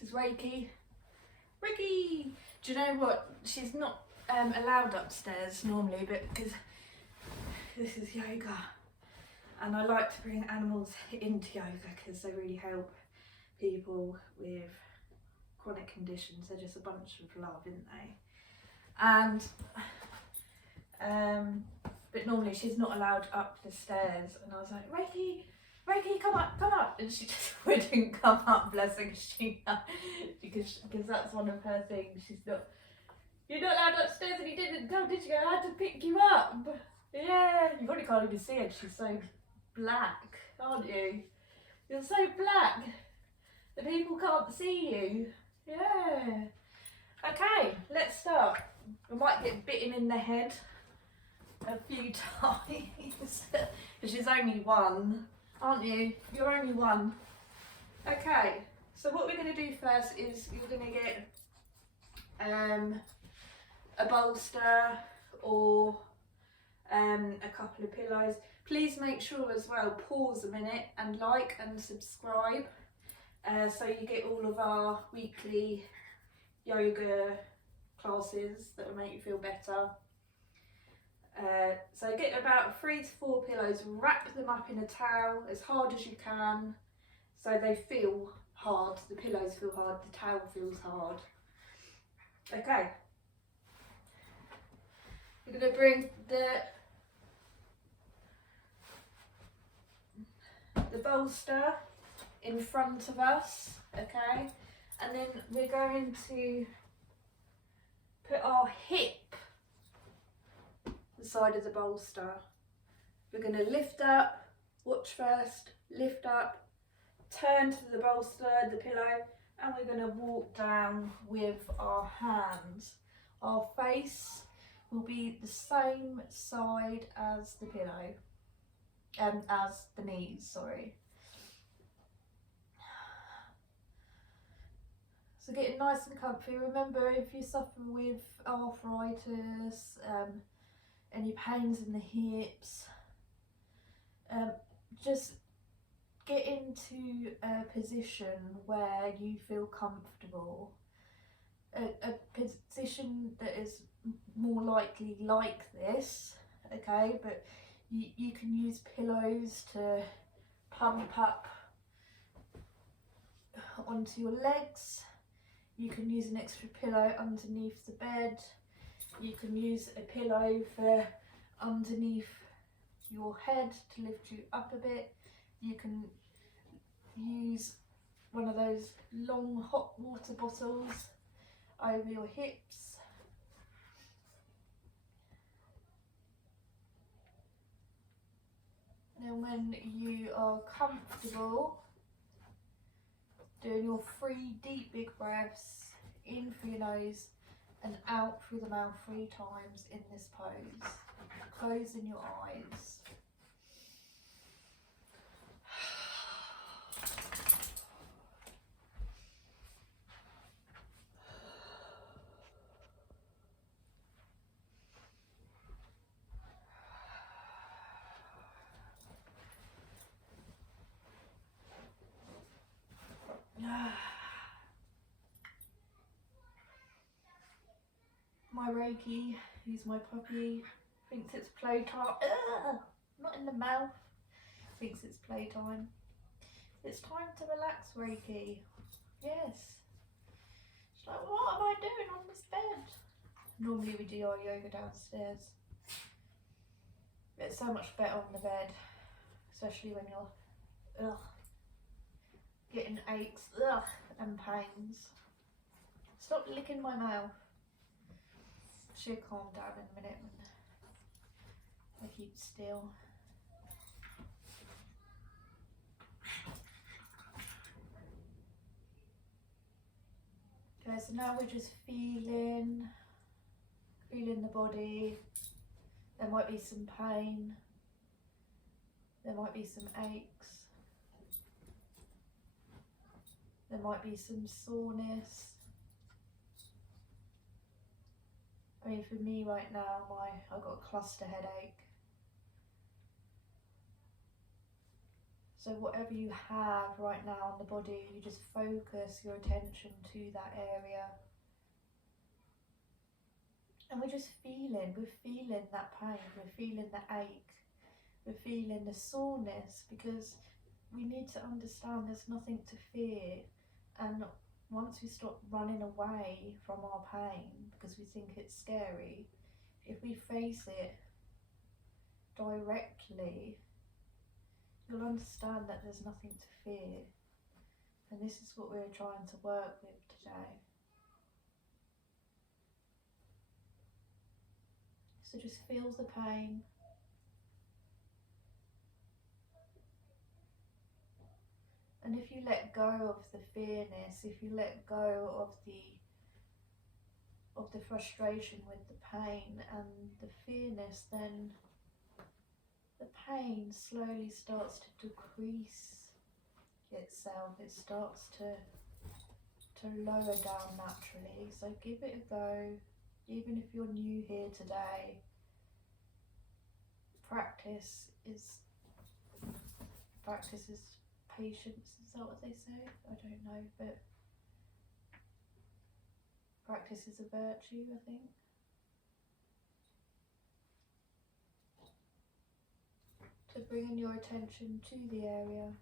This is Reiki. Reiki! Do you know what? She's not allowed upstairs normally, but because this is yoga. And I like to bring animals into yoga because they really help people with chronic conditions. They're just a bunch of love, aren't they? And but normally she's not allowed up the stairs, and I was like, Reiki, come up, and she just wouldn't come up, bless her, because that's one of her things. You're not allowed upstairs, and you didn't go, did you? I had to pick you up. Yeah, you probably can't even see her, she's so black, aren't you? You're so black that people can't see you. Yeah. Okay, let's start. I might get bitten in the head a few times because she's only one, aren't you? You're only one. Okay, so what we're going to do first is you're going to get a bolster or a couple of pillows. Please make sure as well, pause a minute and like and subscribe so you get all of our weekly yoga classes that will make you feel better. So get about 3 to 4 pillows, wrap them up in a towel as hard as you can so they feel hard, the pillows feel hard, the towel feels hard. Okay, we're going to bring the bolster in front of us, okay, and then we're going to put our hip the side of the bolster. We're going to lift up, watch first, lift up, turn to the bolster, the pillow, and we're going to walk down with our hands. Our face will be the same side as the pillow, as the knees, sorry. So getting nice and comfy. Remember, if you suffer with arthritis, any pains in the hips, just get into a position where you feel comfortable. A position that is more likely like this, okay, but you can use pillows to pump up onto your legs. You can use an extra pillow underneath the bed. You can use a pillow for underneath your head to lift you up a bit. You can use one of those long hot water bottles over your hips. And when you are comfortable, doing your 3 deep big breaths in through your nose and out through the mouth 3 times in this pose, closing your eyes. My Reiki, who's my puppy, thinks it's playtime. Not in the mouth. Thinks it's playtime. It's time to relax, Reiki. Yes. She's like, what am I doing on this bed? Normally we do our yoga downstairs. It's so much better on the bed, especially when you're getting aches and pains. Stop licking my mouth. She'll calm down in a minute when I keep still. Okay, so now we're just feeling the body. There might be some pain. There might be some aches. There might be some soreness. I mean, for me right now, I've got a cluster headache. So whatever you have right now on the body, you just focus your attention to that area. And we're just feeling that pain, we're feeling the ache, we're feeling the soreness, because we need to understand there's nothing to fear. And once we stop running away from our pain because we think it's scary, if we face it directly, you'll understand that there's nothing to fear. And this is what we're trying to work with today. So just feel the pain. And if you let go of the fearness, if you let go of the frustration with the pain and the fearness, then the pain slowly starts to decrease itself. It starts to lower down naturally. So give it a go. Even if you're new here today, practice is patience. Is that what they say? I don't know, but practice is a virtue, I think. To bring your attention to the area.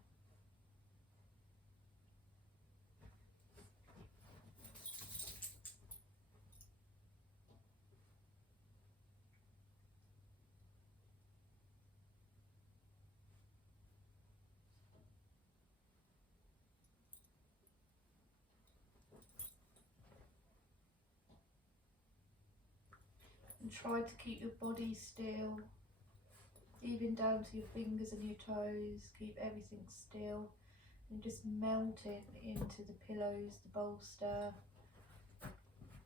And try to keep your body still, even down to your fingers and your toes. Keep everything still and just melting into the pillows, the bolster,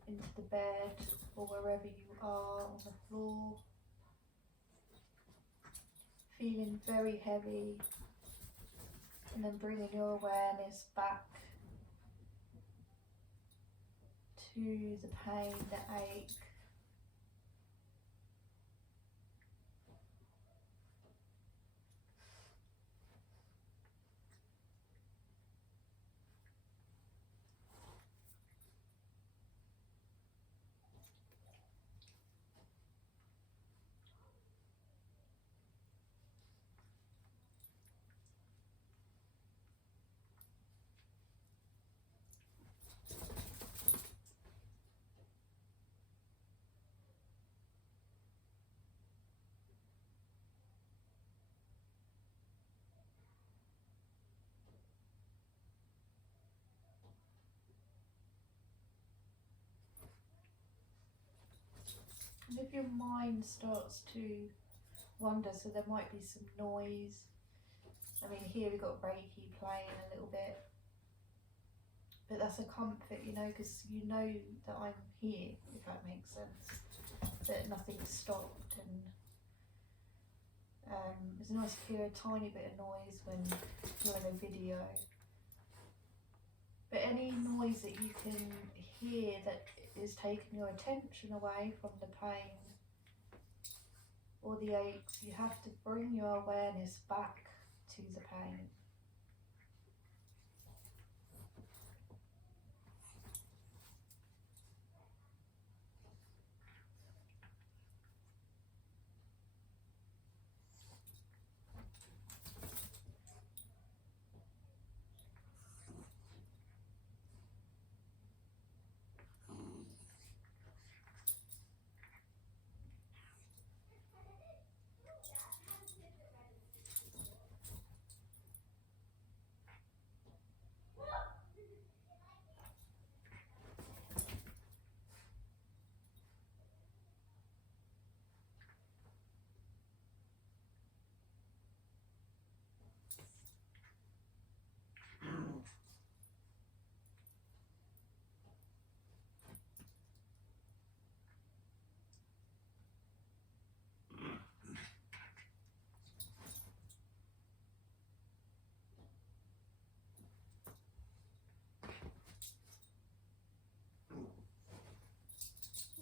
into the bed, or wherever you are on the floor. Feeling very heavy, and then bringing your awareness back to the pain, the ache. And if your mind starts to wander, so there might be some noise. I mean, here we've got Reiki playing a little bit, but that's a comfort, you know, because you know that I'm here, if that makes sense, that nothing's stopped. And it's nice to hear a tiny bit of noise when you're in a video, but any noise that you can hear that is taking your attention away from the pain or the aches, you have to bring your awareness back to the pain.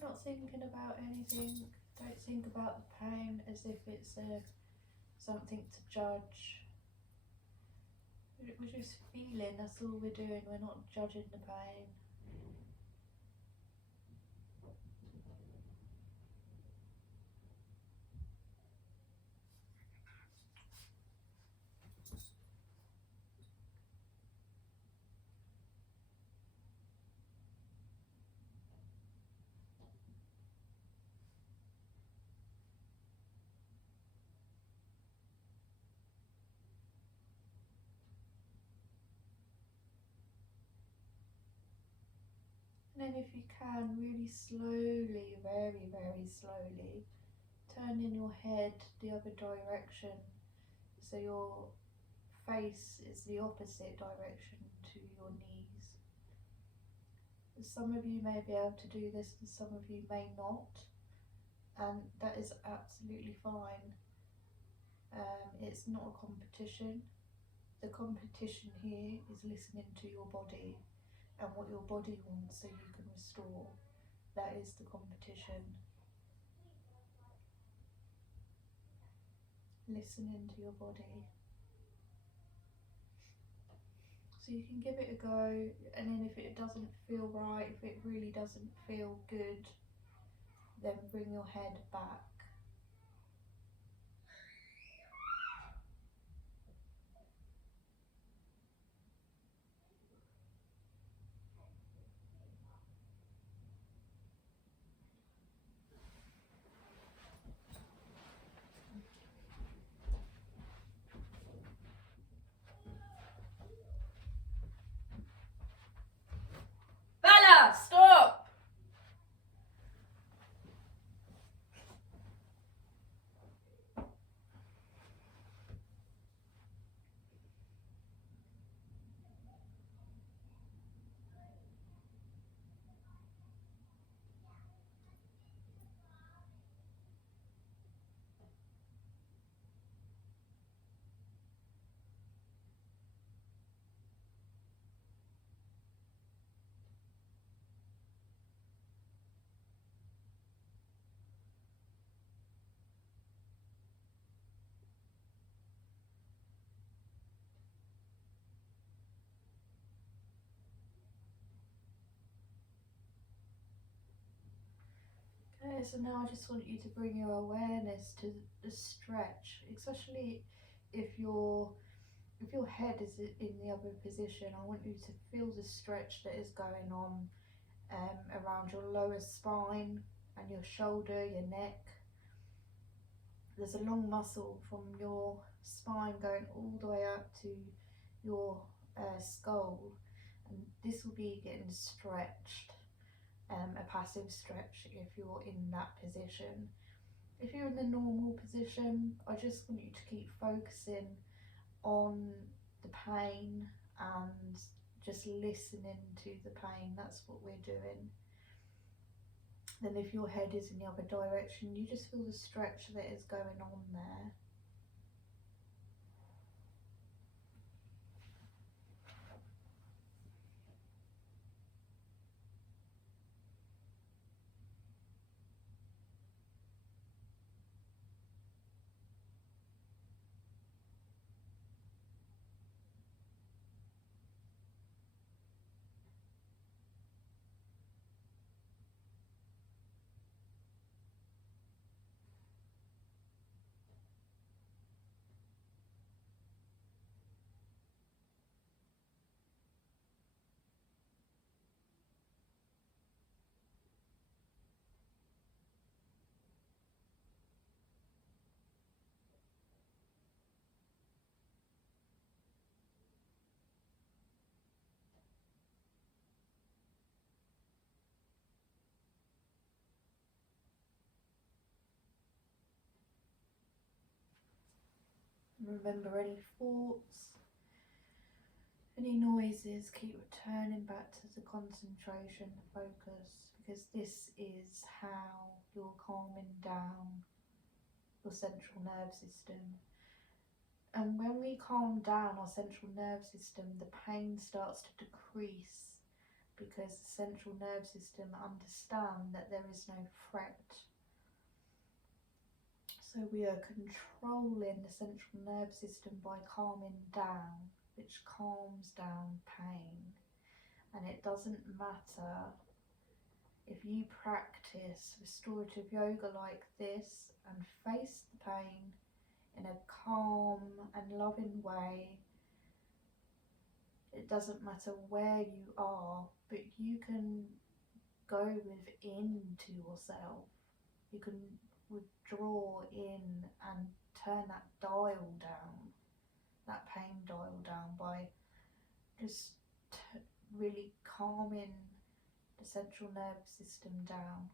Not thinking about anything. Don't think about the pain as if it's something to judge. We're just feeling, that's all we're doing, we're not judging the pain. And then if you can, really slowly, very, very slowly, turning your head the other direction, so your face is the opposite direction to your knees. Some of you may be able to do this and some of you may not, and that is absolutely fine. It's not a competition. The competition here is listening to your body and what your body wants so you can restore. That is the competition. Listening to your body. So you can give it a go, and then if it doesn't feel right, if it really doesn't feel good, then bring your head back. Bella, stop! Okay, so now I just want you to bring your awareness to the stretch, especially if your head is in the other position. I want you to feel the stretch that is going on around your lower spine and your shoulder, your neck. There's a long muscle from your spine going all the way up to your skull, and this will be getting stretched, a passive stretch if you're in that position. If you're in the normal position, I just want you to keep focusing on the pain and just listening to the pain. That's what we're doing. Then if your head is in the other direction, you just feel the stretch that is going on there. Remember, any thoughts, any noises, keep returning back to the concentration, the focus, because this is how you're calming down your central nerve system. And when we calm down our central nerve system, the pain starts to decrease, because the central nerve system understand that there is no threat. So we are controlling the central nerve system by calming down. which calms down pain. And it doesn't matter if you practice restorative yoga like this and face the pain in a calm and loving way. It doesn't matter where you are, but you can go within to yourself. You can withdraw in and turn that dial down, that pain dial down, by just really calming the central nervous system down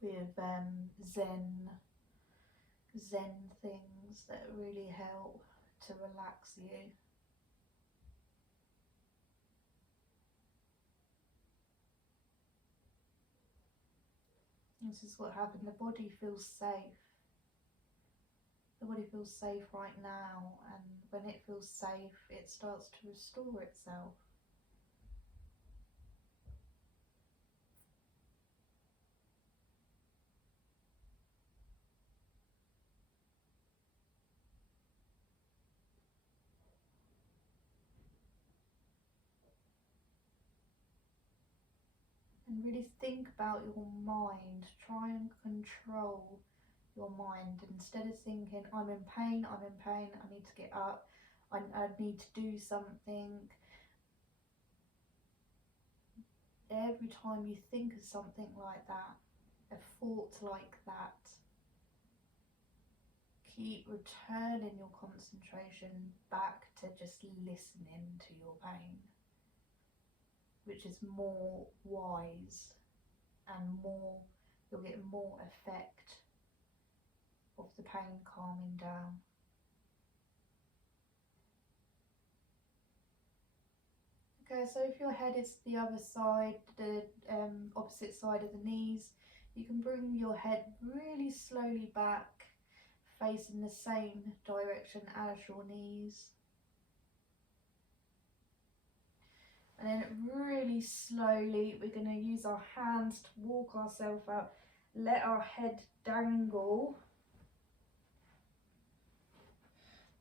with zen things that really help to relax you. This is what happened. The body feels safe. The body feels safe right now, and when it feels safe, it starts to restore itself. And really think about your mind. Try and control your mind. Instead of thinking, I'm in pain, I need to get up, I need to do something. Every time you think of something like that, a thought like that, keep returning your concentration back to just listening to your pain, which is more wise and you'll get more effect of the pain calming down. Okay, so if your head is the other side, the opposite side of the knees, you can bring your head really slowly back, facing the same direction as your knees. And then really slowly, we're going to use our hands to walk ourselves out, let our head dangle.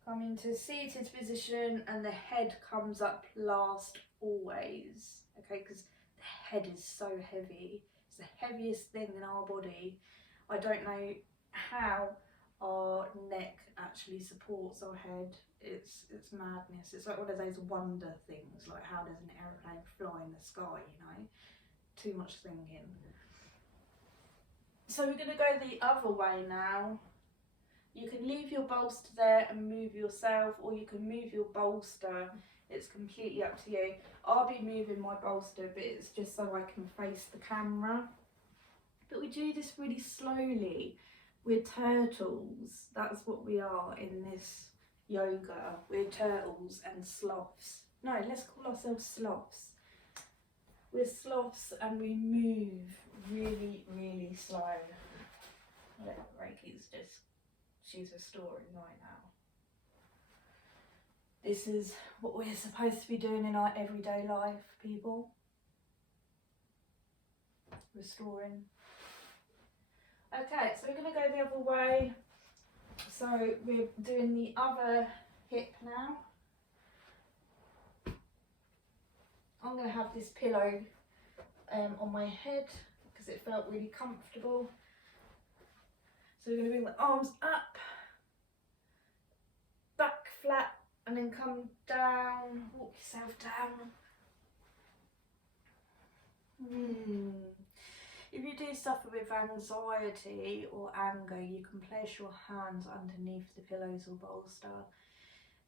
Come into a seated position, and the head comes up last always, okay, because the head is so heavy. It's the heaviest thing in our body. I don't know how our neck actually supports our head. It's madness. It's like one of those wonder things, like how does an aeroplane fly in the sky, you know? Too much thinking. So we're going to go the other way now. You can leave your bolster there and move yourself, or you can move your bolster. It's completely up to you. I'll be moving my bolster, but it's just so I can face the camera. But we do this really slowly. We're turtles. That's what we are in this yoga. We're turtles and sloths. No, let's call ourselves sloths. We're sloths and we move really, really slow. Reiki's just, she's restoring right now. This is what we're supposed to be doing in our everyday life, people. Restoring. Okay, so we're going to go the other way. So we're doing the other hip now. I'm going to have this pillow on my head because it felt really comfortable. So we're going to bring the arms up, back flat, and then come down, walk yourself down. If you do suffer with anxiety or anger, you can place your hands underneath the pillows or bolster.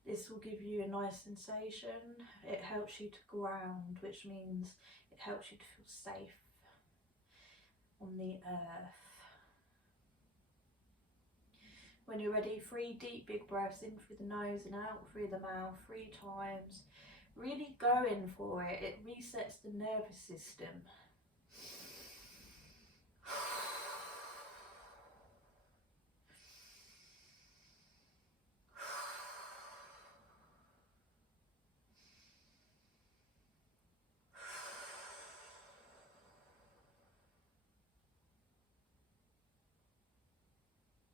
This will give you a nice sensation. It helps you to ground, which means it helps you to feel safe on the earth. When you're ready, 3 deep big breaths in through the nose and out through the mouth 3 times. Really going for it. It resets the nervous system.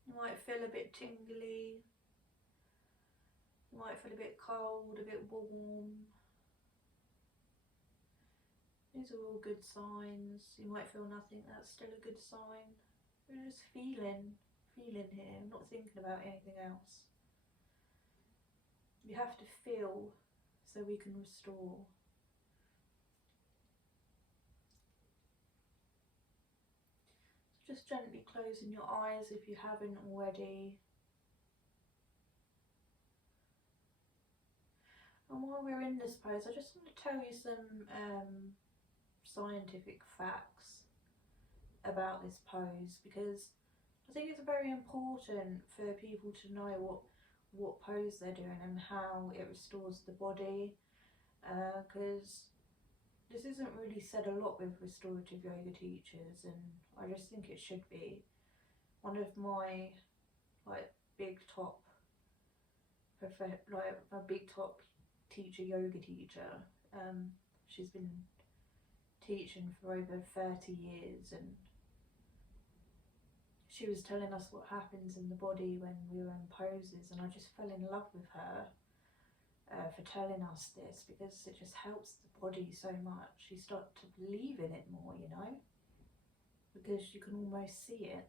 You might feel a bit tingly. You might feel a bit cold, a bit warm. These are all good signs. You might feel nothing, that's still a good sign. We're just feeling here, not thinking about anything else. You have to feel so we can restore. So just gently closing your eyes if you haven't already. And while we're in this pose, I just want to tell you some scientific facts about this pose, because I think it's very important for people to know what pose they're doing and how it restores the body, because this isn't really said a lot with restorative yoga teachers, and I just think it should be. One of my big top teacher, yoga teacher, she's been teaching for over 30 years, and she was telling us what happens in the body when we were in poses, and I just fell in love with her for telling us this, because it just helps the body so much. You start to believe in it more, you know, because you can almost see it.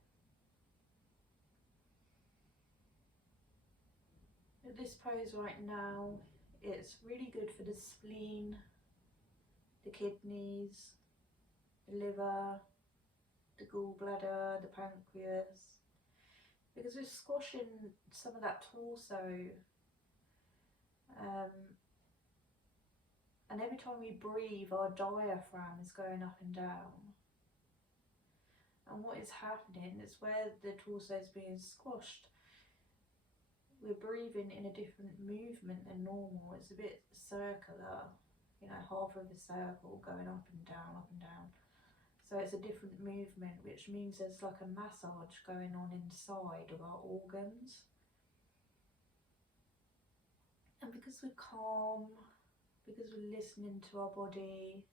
At this pose right now, it's really good for the spleen, the kidneys, the liver, the gallbladder, the pancreas, because we're squashing some of that torso, and every time we breathe our diaphragm is going up and down, and what is happening is where the torso is being squashed, we're breathing in a different movement than normal. It's a bit circular, you know, half of a circle going up and down, up and down. So it's a different movement, which means there's like a massage going on inside of our organs. And because we're calm, because we're listening to our body,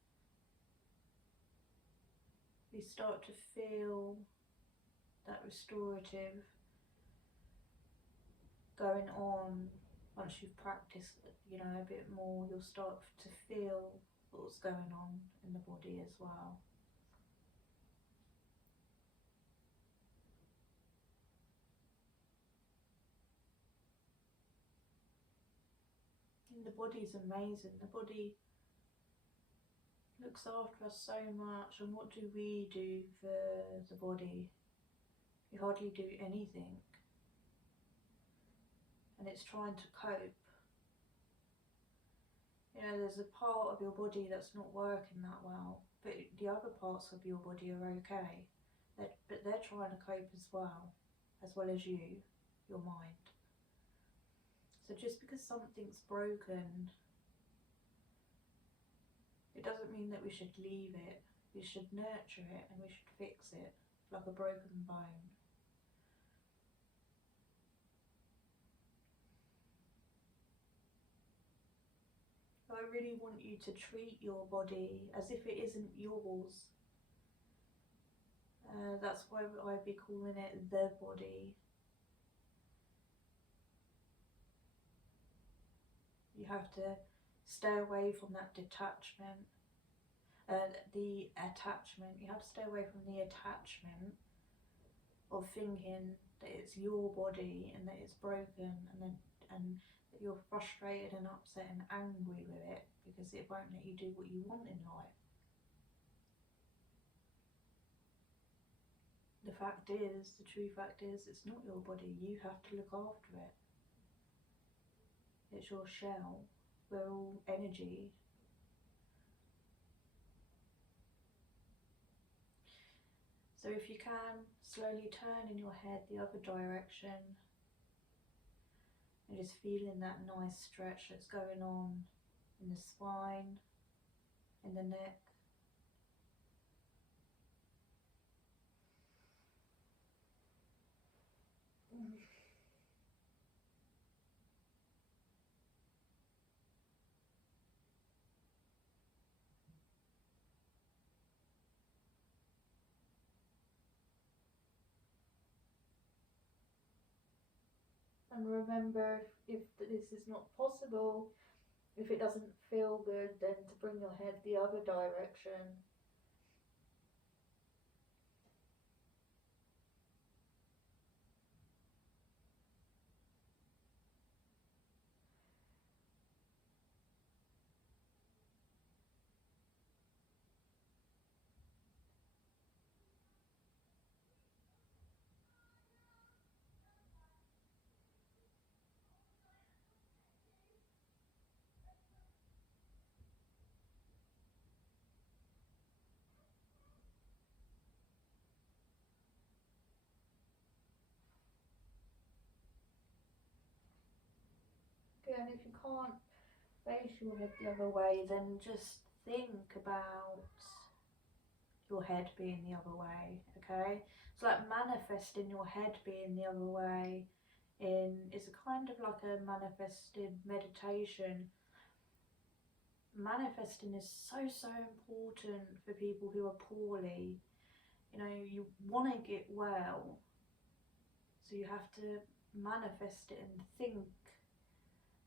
we start to feel that restorative going on. Once you've practiced, you know, a bit more, you'll start to feel what's going on in the body as well. And the body's amazing. The body looks after us so much, and what do we do for the body? We hardly do anything, and it's trying to cope. You know, there's a part of your body that's not working that well, but the other parts of your body are okay. But they're trying to cope as well as you, your mind. So just because something's broken, it doesn't mean that we should leave it. We should nurture it, and we should fix it like a broken bone. I really want you to treat your body as if it isn't yours. That's why I'd be calling it the body. You have to stay away from that detachment, the attachment. You have to stay away from the attachment of thinking that it's your body and that it's broken, and that you're frustrated and upset and angry with it because it won't let you do what you want in life. The true fact is, it's not your body. You have to look after it. It's your shell. We're all energy. So if you can, slowly turn in your head the other direction, and just feeling that nice stretch that's going on in the spine, in the neck. And remember, if this is not possible, possible, if it doesn't feel good, then to bring your head the other direction. Okay, and if you can't face your head the other way, then just think about your head being the other way, okay? It's like manifesting your head being the other way it's a kind of like a manifested meditation. Manifesting is so important for people who are poorly. You know, you want to get well, so you have to manifest it and think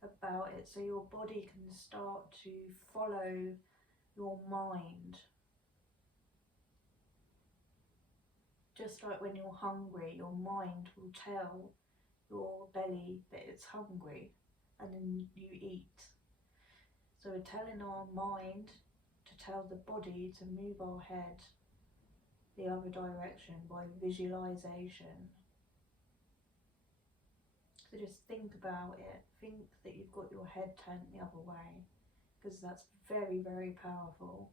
about it so your body can start to follow your mind. Just like when you're hungry, your mind will tell your belly that it's hungry, and then you eat. So we're telling our mind to tell the body to move our head the other direction by visualization. So just think about it. Think that you've got your head turned the other way, because that's very powerful.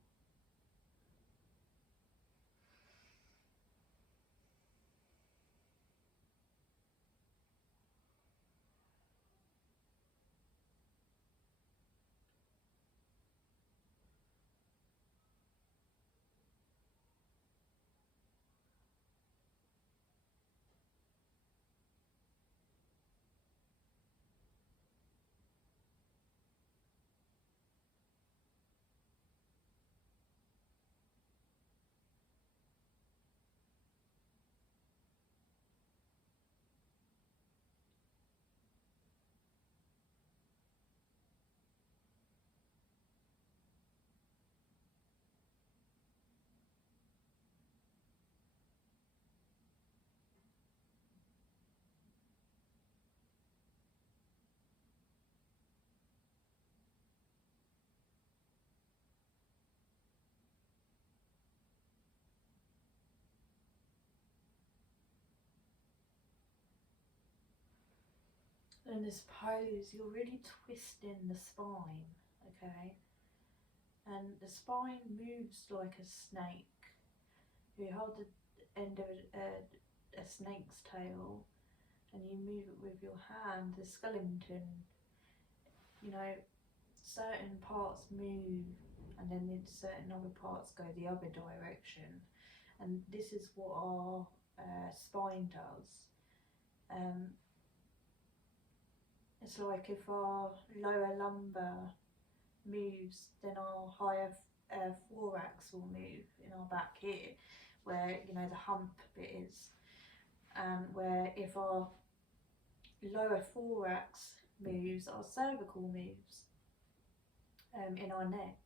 In this pose, you're really twisting the spine, okay? And the spine moves like a snake. You hold the end of a snake's tail and you move it with your hand, the skeleton. You know, certain parts move and then certain other parts go the other direction. And this is what our spine does. It's like if our lower lumbar moves, then our higher thorax will move in our back here, where you know the hump bit is, and where if our lower thorax moves, our cervical moves in our neck.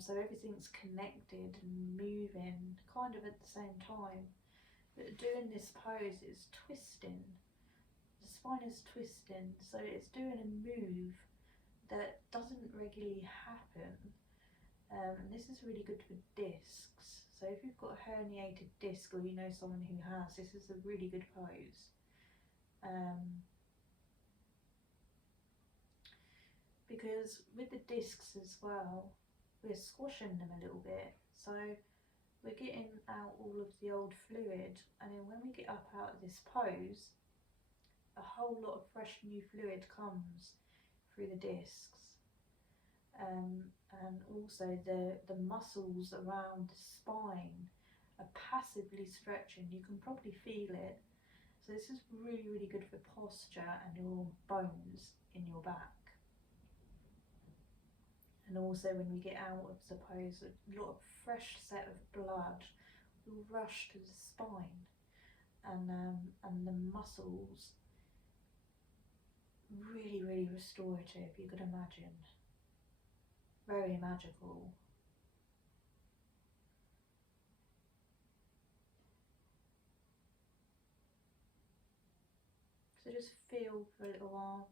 So everything's connected and moving kind of at the same time. But doing this pose is twisting. The spine is twisting, so it's doing a move that doesn't regularly happen. And this is really good for discs. So if you've got a herniated disc, or you know someone who has, this is a really good pose. Because with the discs as well, we're squashing them a little bit. So we're getting out all of the old fluid, and then when we get up out of this pose, a whole lot of fresh new fluid comes through the discs. And also the muscles around the spine are passively stretching. You can probably feel it. So this is really good for posture and your bones in your back. And also when we get out of the pose, a lot of fresh set of blood will rush to the spine, and the muscles really, really restorative, you could imagine. Very magical. So just feel for a little while,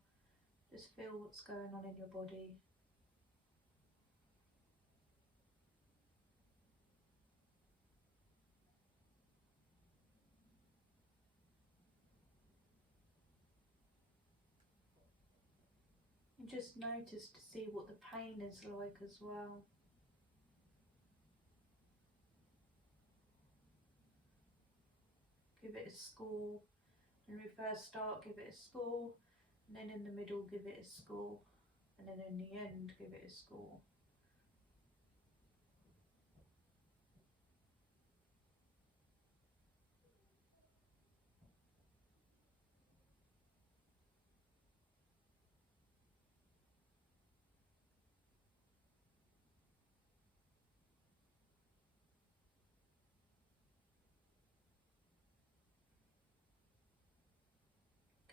just feel what's going on in your body. And just notice to see what the pain is like as well. Give it a score. When we first start, give it a score, and then in the middle, give it a score, and then in the end, give it a score.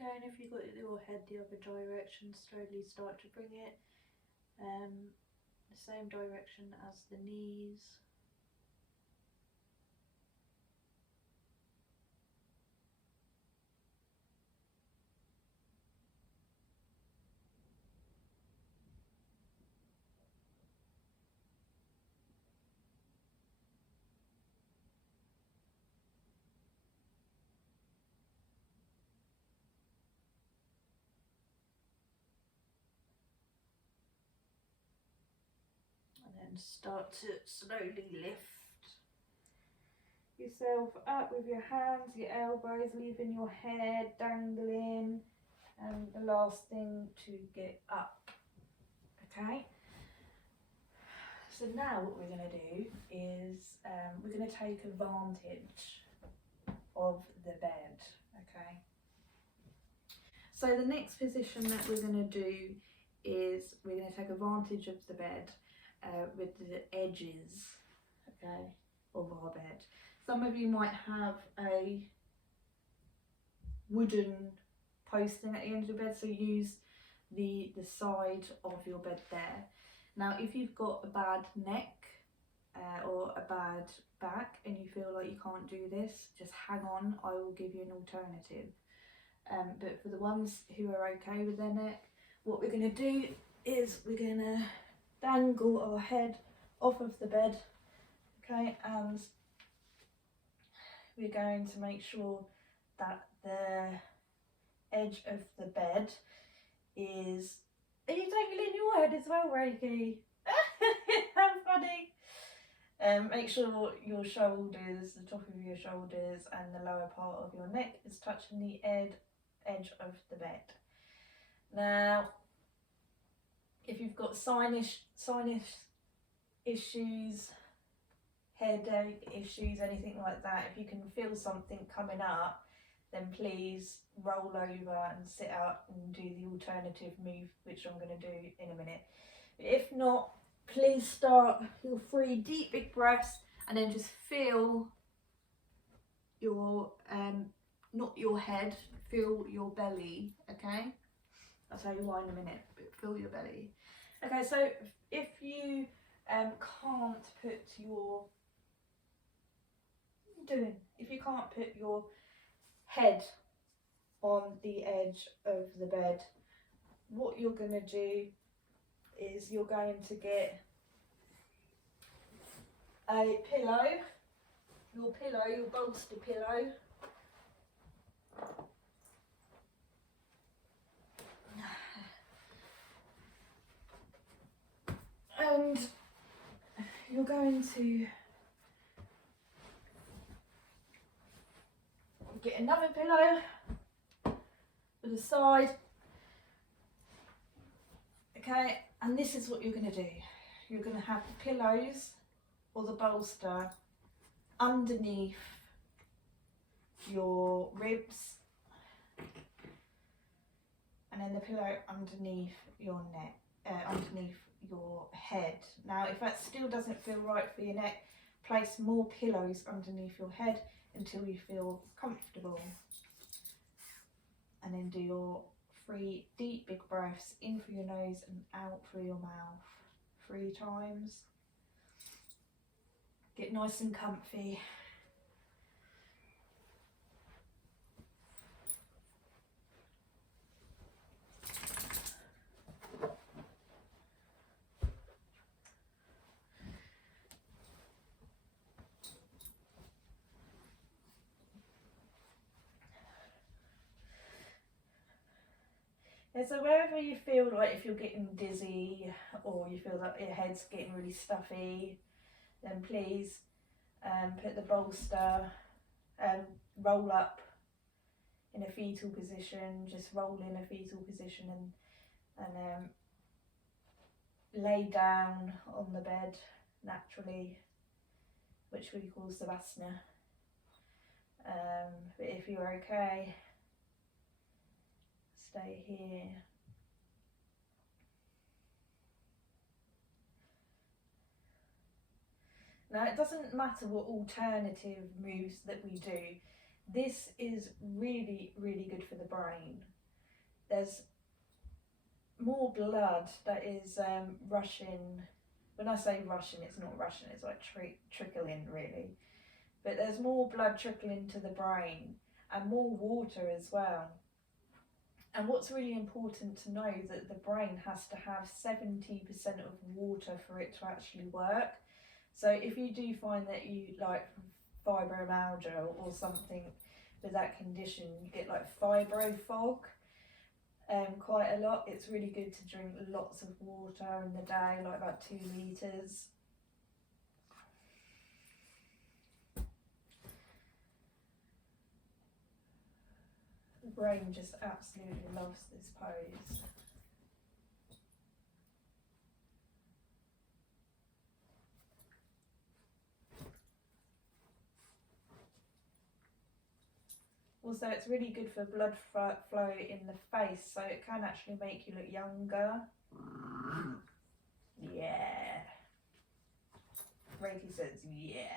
Okay, and if you've got your head the other direction, slowly start to bring it the same direction as the knees. And then start to slowly lift yourself up with your hands, your elbows, leaving your head dangling, and the last thing to get up. Okay, so now what we're going to do is we're going to take advantage of the bed. Okay, so the next position that we're going to do is we're going to take advantage of the bed with the edges, okay, of our bed. Some of you might have a wooden posting at the end of the bed, so use the side of your bed there. Now if you've got a bad neck or a bad back and you feel like you can't do this, just hang on, I will give you an alternative. But for the ones who are okay with their neck, what we're going to do is we're going to dangle our head off of the bed, okay, and we're going to make sure that the edge of the bed is... Are you dangling your head as well, Reiki? How funny. Make sure your shoulders, the top of your shoulders and the lower part of your neck is touching the edge of the bed. Now, if you've got sinus issues, headache issues, anything like that, if you can feel something coming up, then please roll over and sit up and do the alternative move, which I'm going to do in a minute. But if not, please start your 3 deep big breaths and then just feel your, not your head, feel your belly, okay? I'll tell you why in a minute, but feel your belly. Okay, so if you can't put your... What are you doing? If you can't put your head on the edge of the bed, what you're going to do is you're going to get a pillow, your bolster pillow, and you're going to get another pillow for the side, okay, and this is what you're going to do. You're going to have the pillows or the bolster underneath your ribs, and then the pillow underneath your neck, underneath your head. Now if that still doesn't feel right for your neck, place more pillows underneath your head until you feel comfortable, and then do your 3 deep big breaths in through your nose and out through your mouth 3 times. Get nice and comfy. And so wherever you feel like, if you're getting dizzy or you feel like your head's getting really stuffy, then please put the bolster and roll up in a fetal position. Just roll in a fetal position and lay down on the bed naturally, which we call savasana. But if you're okay, stay here. Now, it doesn't matter what alternative moves that we do. This is really, really good for the brain. There's more blood that is rushing. When I say rushing, it's not rushing, it's like trickling really. But there's more blood trickling to the brain and more water as well. And what's really important to know is that the brain has to have 70% of water for it to actually work. So if you do find that you like fibromyalgia or something with that condition, you get like fibro fog quite a lot, it's really good to drink lots of water in the day, like about 2 litres. The brain just absolutely loves this pose. Also, it's really good for blood flow in the face, so it can actually make you look younger. Yeah. Reiki says, yeah.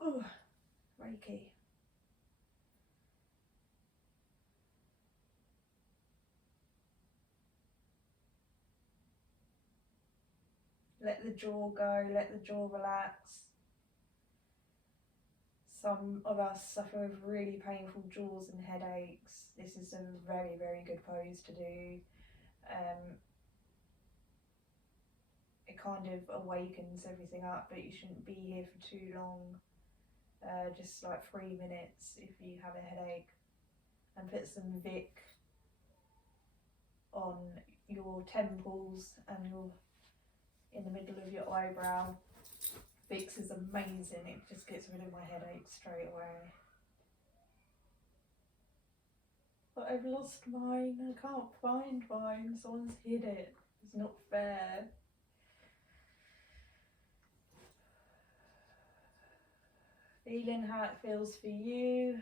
Oh, Reiki. Let the jaw go, let the jaw relax. Some of us suffer with really painful jaws and headaches. This is a very, very good pose to do. It kind of awakens everything up, but you shouldn't be here for too long. Just like 3 minutes if you have a headache. And put some Vic on your temples and in the middle of your eyebrow. Vicks is amazing, it just gets rid of my headache straight away. But I've lost mine, I can't find mine, someone's hid it. It's not fair. Feeling how it feels for you.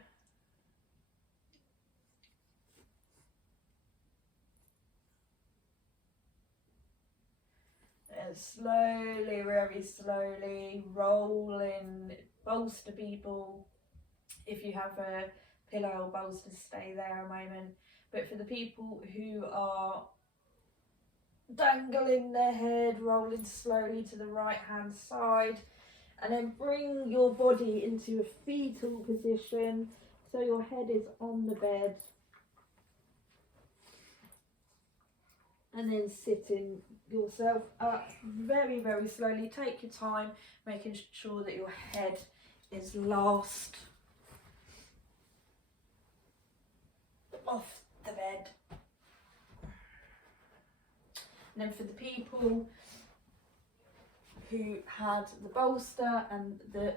And slowly, very slowly, roll in, bolster people. If you have a pillow or bolster, stay there a moment. But for the people who are dangling their head, rolling slowly to the right hand side, and then bring your body into a fetal position so your head is on the bed, and then sitting yourself up very, very slowly. Take your time, making sure that your head is last off the bed. And then for the people who had the bolster and the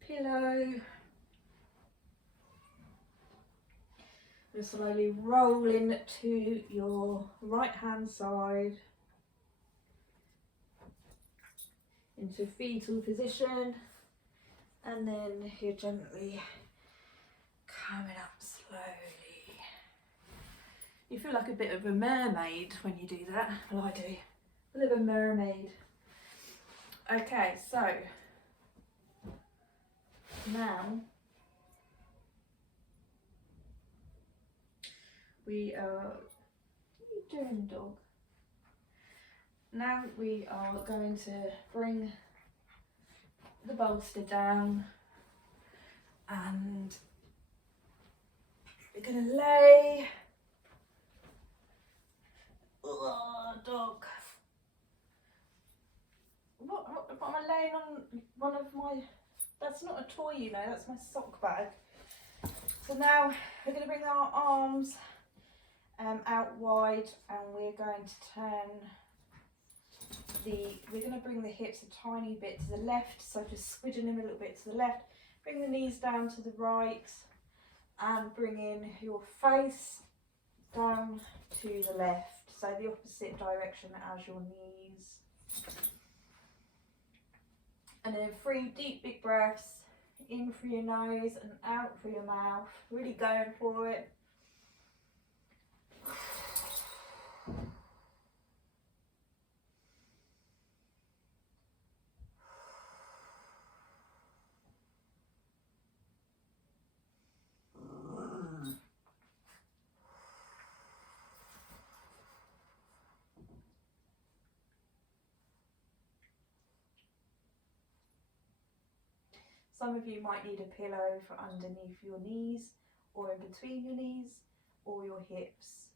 pillow, we're slowly rolling to your right hand side into fetal position, and then you're gently coming up slowly. You feel like a bit of a mermaid when you do that. Well, I do. A bit of a mermaid. Okay, so now we are, what are you doing, dog? Now we are going to bring the bolster down and we're going to lay, oh, dog. What am I laying on? One of my, that's not a toy, you know, that's my sock bag. So now we're going to bring our arms out wide, and we're going to turn we're going to bring the hips a tiny bit to the left, so just squidging them a little bit to the left, bring the knees down to the right, and bring in your face down to the left, so the opposite direction as your knees. And then 3 deep big breaths, in through your nose and out through your mouth, really going for it. Some of you might need a pillow for underneath your knees, or in between your knees, or your hips.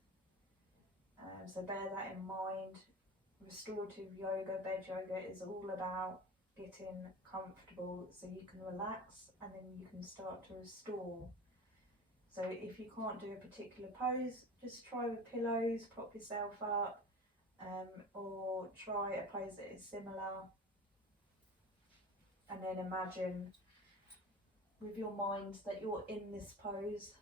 So bear that in mind. Restorative yoga, bed yoga is all about getting comfortable so you can relax and then you can start to restore. So if you can't do a particular pose, just try with pillows, prop yourself up, or try a pose that is similar, and then imagine with your mind that you're in this pose.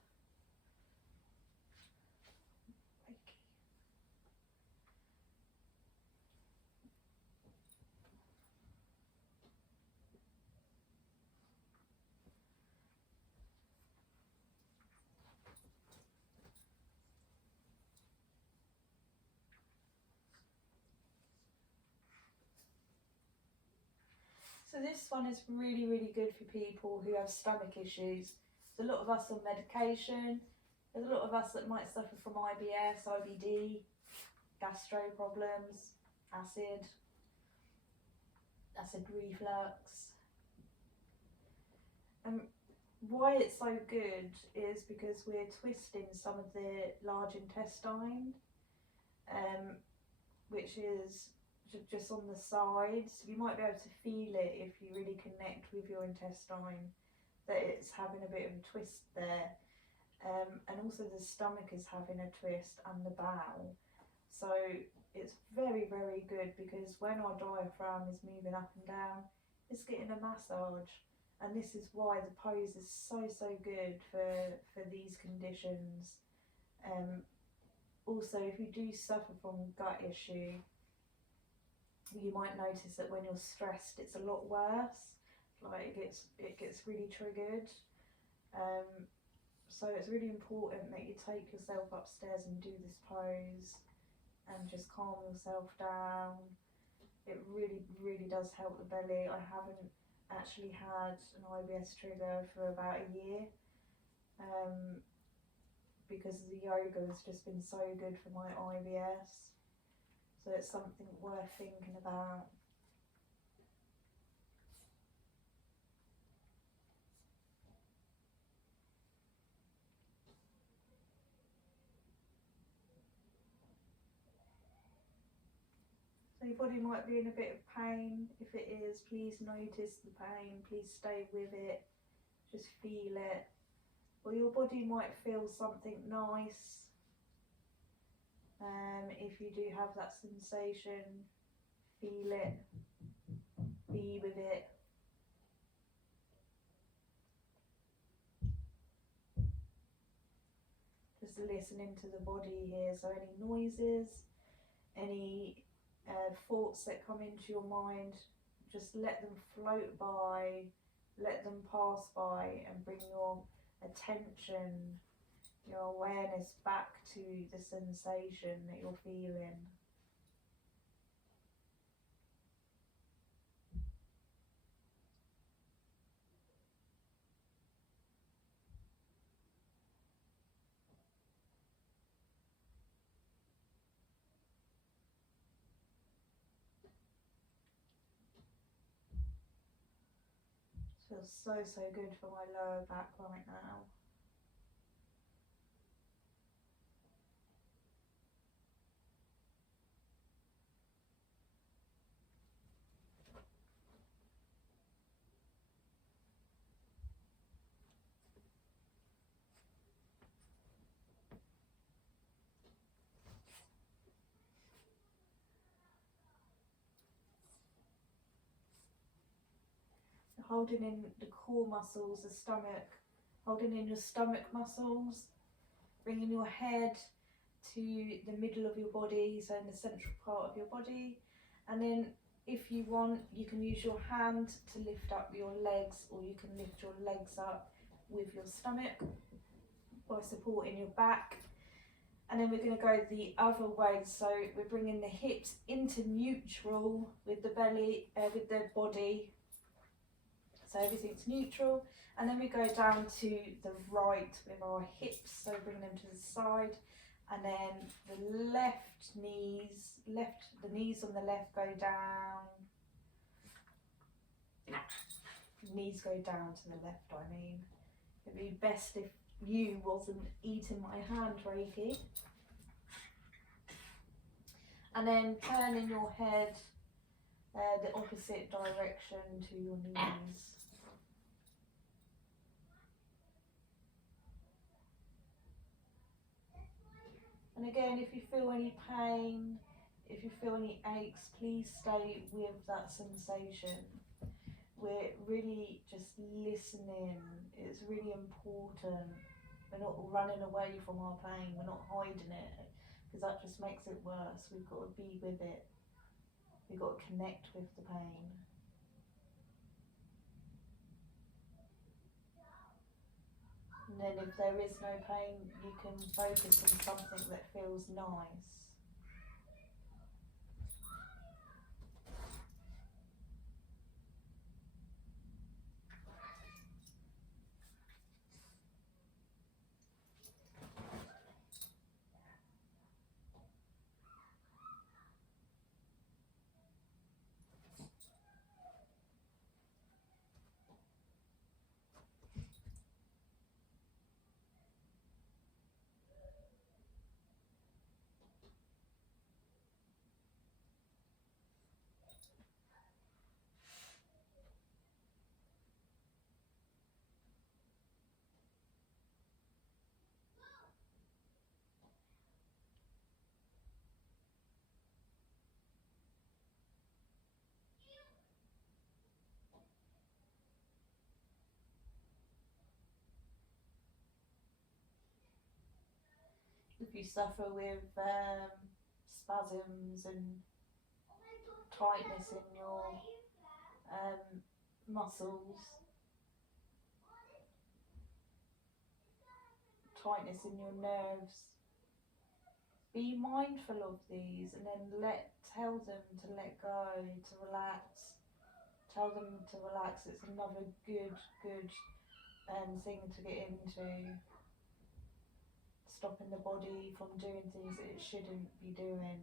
So this one is really, really good for people who have stomach issues. There's a lot of us on medication. There's a lot of us that might suffer from IBS, IBD, gastro problems, acid reflux. And why it's so good is because we're twisting some of the large intestine, which is just on the sides. You might be able to feel it if you really connect with your intestine, that it's having a bit of a twist there. And also the stomach is having a twist, and the bowel. So it's very, very good, because when our diaphragm is moving up and down, it's getting a massage. And this is why the pose is so, so good for these conditions. Also, if you do suffer from gut issue, you might notice that when you're stressed, it's a lot worse. Like it gets really triggered. So it's really important that you take yourself upstairs and do this pose and just calm yourself down. It really, really does help the belly. I haven't actually had an IBS trigger for about a year, because the yoga has just been so good for my IBS. So it's something worth thinking about. So your body might be in a bit of pain. If it is, please notice the pain, please stay with it, just feel it. Or your body might feel something nice. If you do have that sensation, feel it, be with it. Just listening to the body here, so any noises, any thoughts that come into your mind, just let them float by, let them pass by, and bring your attention, your awareness back to the sensation that you're feeling. feels so, so good for my lower back right now. Holding in the core muscles, the stomach, holding in your stomach muscles, bringing your head to the middle of your body, so in the central part of your body. And then if you want, you can use your hand to lift up your legs, or you can lift your legs up with your stomach by supporting your back. And then we're going to go the other way, so we're bringing the hips into neutral with the belly, with the body, so everything's neutral. And then we go down to the right with our hips, so bringing them to the side. And then the the knees on the left go down. Knees go down to the left, I mean. It'd be best if you wasn't eating my hand, Reiki. And then turning your head the opposite direction to your knees. And again, if you feel any pain, if you feel any aches, please stay with that sensation. We're really just listening. It's really important. We're not running away from our pain. We're not hiding it, because that just makes it worse. We've got to be with it. We've got to connect with the pain. And then if there is no pain, you can focus on something that feels nice. If you suffer with spasms and tightness in your muscles, tightness in your nerves, be mindful of these, and then tell them to let go, to relax. Tell them to relax. It's another good thing to get into. Stopping the body from doing things that it shouldn't be doing.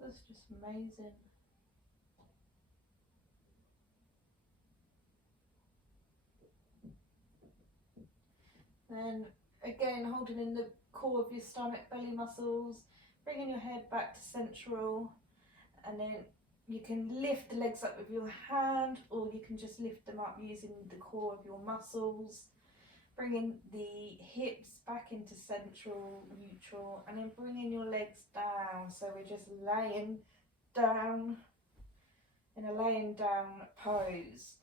That's just amazing. Then again, holding in the core of your stomach, belly muscles, bringing your head back to central, and then you can lift the legs up with your hand, or you can just lift them up using the core of your muscles. Bringing the hips back into central, neutral, and then bringing your legs down. So we're just laying down in a laying down pose.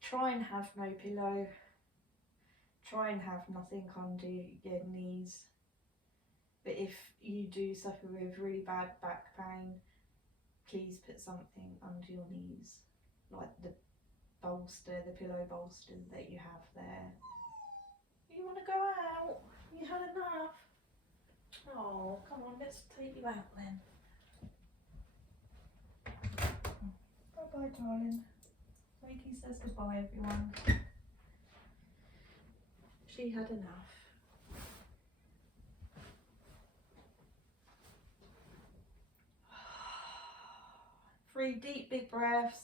Try and have no pillow. Try and have nothing under your knees, But if you do suffer with really bad back pain, please put something under your knees, like the bolster, the pillow bolster that you have there. You want to go out? You had enough? Oh, come on, let's take you out then. Bye-bye, darling. Reiki says goodbye, everyone. She had enough. 3 deep, big breaths.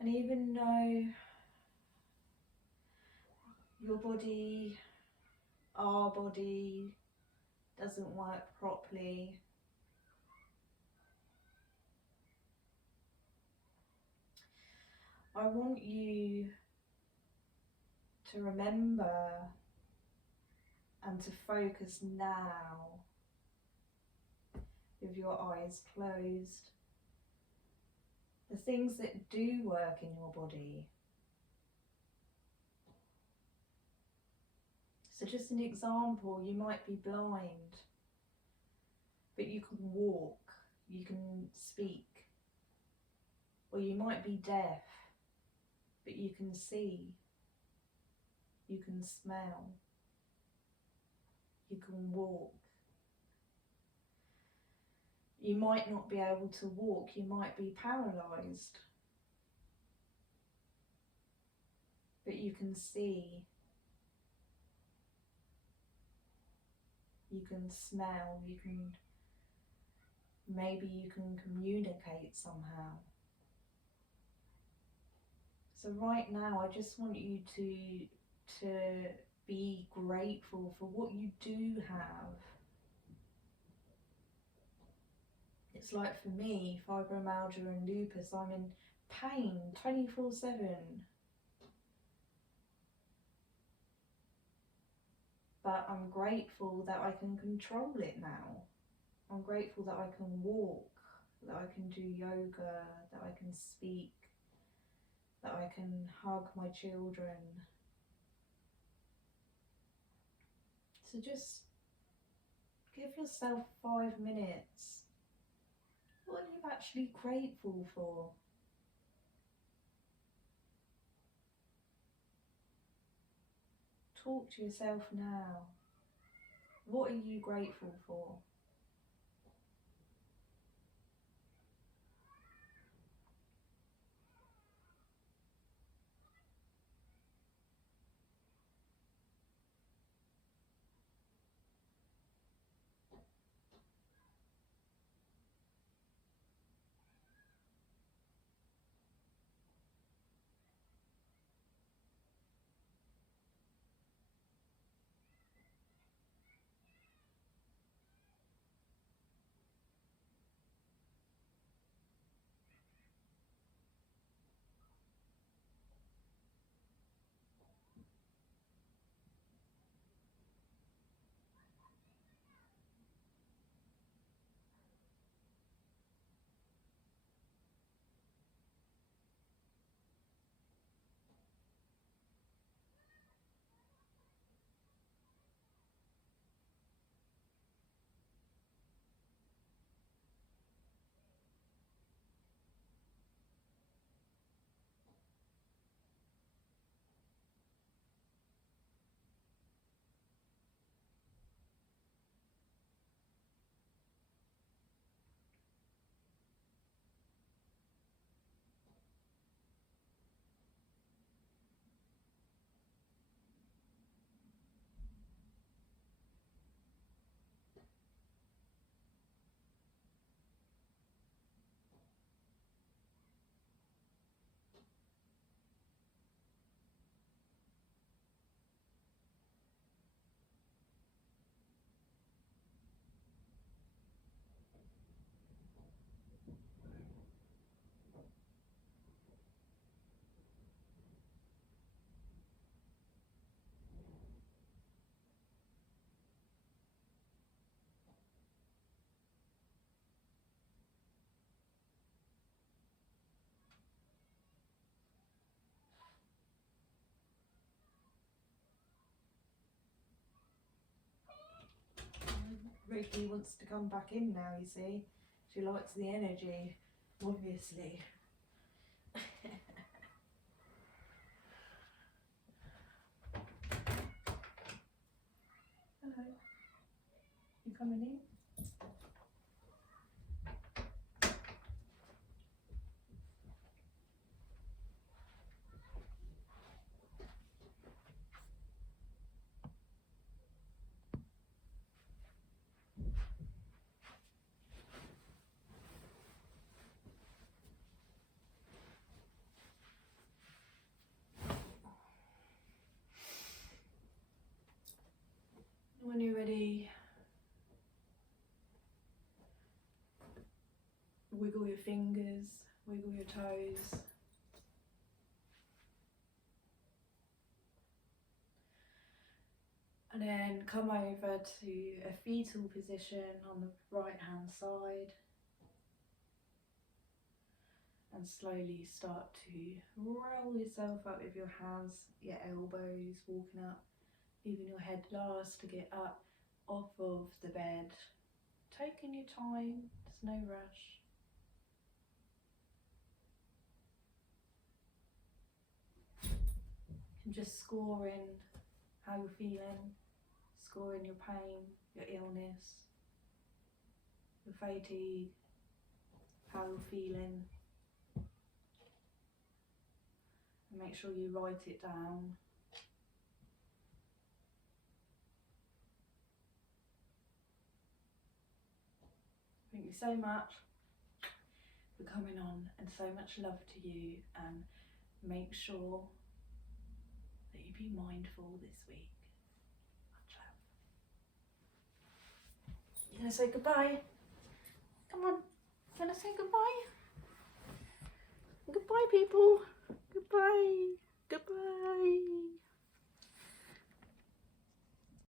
And even though your body, our body, doesn't work properly, I want you to remember and to focus now with your eyes closed. The things that do work in your body. So just an example, you might be blind, but you can walk, you can speak. Or you might be deaf, but you can see, you can smell, you can walk. You might not be able to walk, you might be paralysed, but you can see, you can smell, maybe you can communicate somehow. So right now, I just want you to be grateful for what you do have. It's like for me, fibromyalgia and lupus, I'm in pain 24/7. But I'm grateful that I can control it now. I'm grateful that I can walk, that I can do yoga, that I can speak, that I can hug my children. So just give yourself 5 minutes. What are you actually grateful for? Talk to yourself now. What are you grateful for? Ricky wants to come back in now, you see. She likes the energy, obviously. Hello. You coming in? When you're ready, wiggle your fingers, wiggle your toes. And then come over to a fetal position on the right hand side. And slowly start to roll yourself up with your hands, your elbows, walking up, leaving your head last to get up off of the bed. Taking your time, there's no rush. And just scoring how you're feeling, scoring your pain, your illness, your fatigue, how you're feeling. And make sure you write it down. Thank you so much for coming on, and so much love to you, and make sure that you be mindful this week. Much love. You gonna say goodbye? Come on, you gonna say goodbye? Goodbye, people.